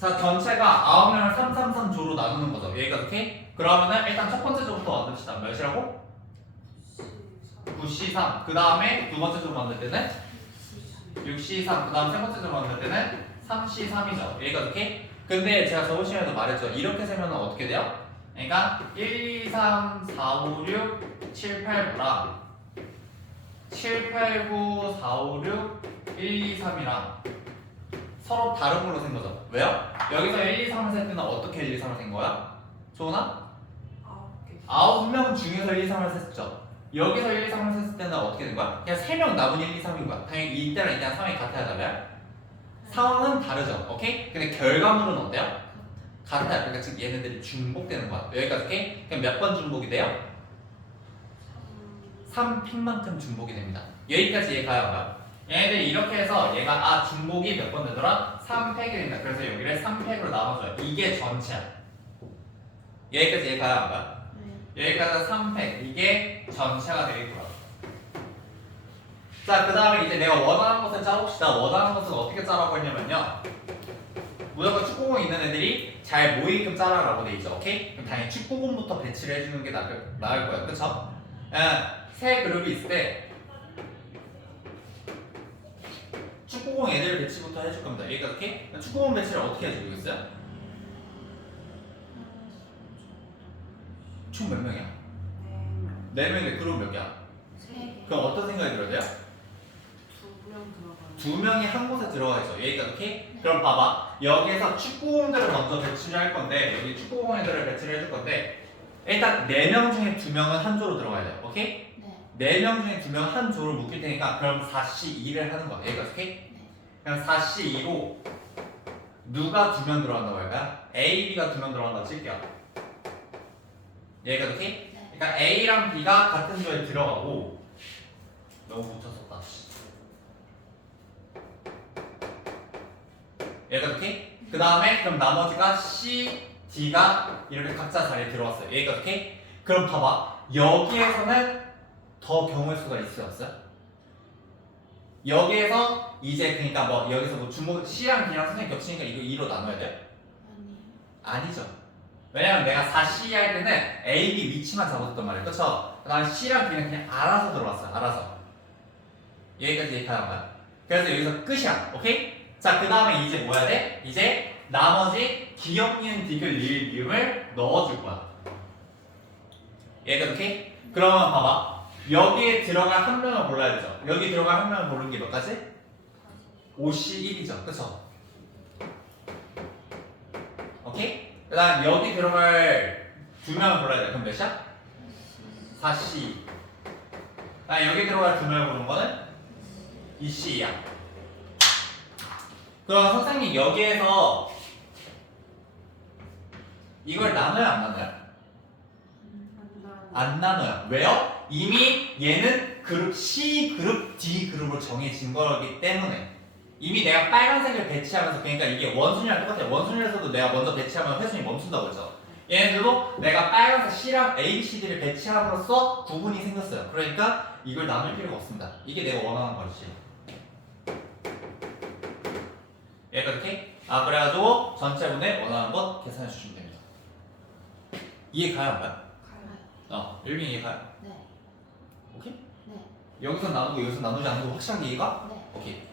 자 전체가 9명을 333조로 나누는 거죠. 여기가 오케이? 그러면은 일단 첫 번째 조부터 만듭시다. 몇이라고? 9C3. 그 다음에 두 번째 조 만들 때는 6C3. 그 다음 세 번째 조 만들 때는 3C3이죠. 여기가 오케이? 근데 제가 저번 시간에도 말했죠. 이렇게 세면 어떻게 돼요? 그러니까 1, 2, 3, 4, 5, 6, 7, 8, 9랑 7, 8, 9, 4, 5, 6, 1, 2, 3이랑 서로 다른 걸로 센 거죠. 왜요? 여기서 1, 2, 3을 셀 때는 어떻게 1, 2, 3을 센 거야? 조나? 아홉 개. 아홉 명 중에서 1, 2, 3을 셌죠. 여기서 1, 2, 3을 셌을 때는 어떻게 된 거야? 그냥 3명 남은 1, 2, 3인 거야. 당연히 이때랑 이때랑 상황이 같아야 되면 상황은 다르죠. 오케이? 근데 결과물은 어때요? 같아요. 그러니까 지금 얘네들이 중복되는 거야. 여기까지 오케이? 그럼 몇 번 중복이 돼요? 3픽만큼 중복이 됩니다. 여기까지 이해가요? 얘네들이 이렇게 해서 얘가 아 중복이 몇 번 되더라? 3팩이 된다. 그래서 여기를 3팩으로 나눠줘요. 이게 전체야. 여기까지 이해가요? 안 가요? 네. 여기까지 3팩 이게 전체가 되겠구나 자 그 다음에 이제 내가 원하는 것을 짜봅시다 원하는 것은 어떻게 짜라고 했냐면요 무조건 축구공 있는 애들이 잘 모이게끔 짜라라고 돼 있죠 오케이? 그럼 당연히 축구공부터 배치를 해주는 게 나을, 나을 거예요 그쵸? 예, 세 그룹이 있을 때 축구공 애들 배치부터 해줄 겁니다 여기까지 오케이? 축구공 배치를 어떻게 해주고 있어요? 총 몇 명이야? 네. 네 명인데 그룹 몇 개야? 세 개. 그럼 어떤 생각이 들어야 돼요? 두명 들어가는. 두 명이 한 곳에 들어가 있어. 여기까지 오케이? 그럼 봐봐. 여기에서 축구공들을 먼저 배치를 할 건데 여기 축구공 애들을 배치를 해줄 건데 일단 네 명 중에 두 명은 한 조로 들어가야 돼요. 오케이? 네. 네 명 중에 두 명 한 조를 묶일 테니까 그럼 4C 2를 하는 거야. 여기까지 오케이? 네. 그럼 4C 2로 누가 두 명 들어간다고 할까요? A, B가 두 명 들어간다고 칠게요. 여기까지 오케이? 네. 그러니까 A랑 B가 같은 조에 들어가고 너무 묻혔었다. 얘가 오케이? 그 다음에 그럼 나머지가 C, D가 이렇게 각자 자리에 들어왔어요. 여기가 오케이? 그럼 봐봐 여기에서는 더 경우의 수가 있어요 없어요? 여기에서 이제 그러니까 뭐 여기서 뭐 주목 C랑 D랑 선생님 겹치니까 이거 2로 나눠야 돼요? 아니. 아니죠. 왜냐면 내가 4C 할 때는 A, B 위치만 잡아줬단 말이에요. 그쵸? 그 다음에 C랑 B는 그냥 알아서 들어왔어요. 알아서. 여기까지 얘기하는 거야. 그래서 여기서 끝이야. 오케이? 자, 그 다음에 이제 뭐 해야 돼? 이제 나머지 기억, 니은, 디귿, 리을, 넣어줄 거야. 얘가 오케이? 그러면 봐봐. 여기에 들어갈 한 명을 골라야 되죠. 여기 들어갈 한 명을 고르는 게 몇 가지? 51이죠. 그쵸? 오케이? 그 다음 여기 들어갈 두 명을 골라야 돼. 그럼 몇이야? 4C. 아 여기 들어갈 두 명을 고른 거는 2C야. 그럼 선생님 여기에서 이걸 나눠요 안 나눠요? 안안 나눠요. 왜요? 이미 얘는 그룹 C 그룹 D 그룹으로 정해진 거기 때문에 이미 내가 빨간색을 배치하면서 그러니까 이게 원순위랑 똑같아요. 원순위에서도 내가 먼저 배치하면 회순이 멈춘다고 했죠. 얘네들도 내가 빨간색 C랑 A, B, C, D를 배치함으로써 구분이 생겼어요. 그러니까 이걸 나눌 필요가 없습니다. 이게 내가 원하는. 얘가 이렇게? 아 그래가지고 전체분의 원하는 것 계산해 주시면 됩니다. 이해 가요 안 가요? 가요. 어, 일빈 이해 가요? 네. 여기서 나누고 여기서 나누지 않는 거 확실하게 이해가? 네. 오케이.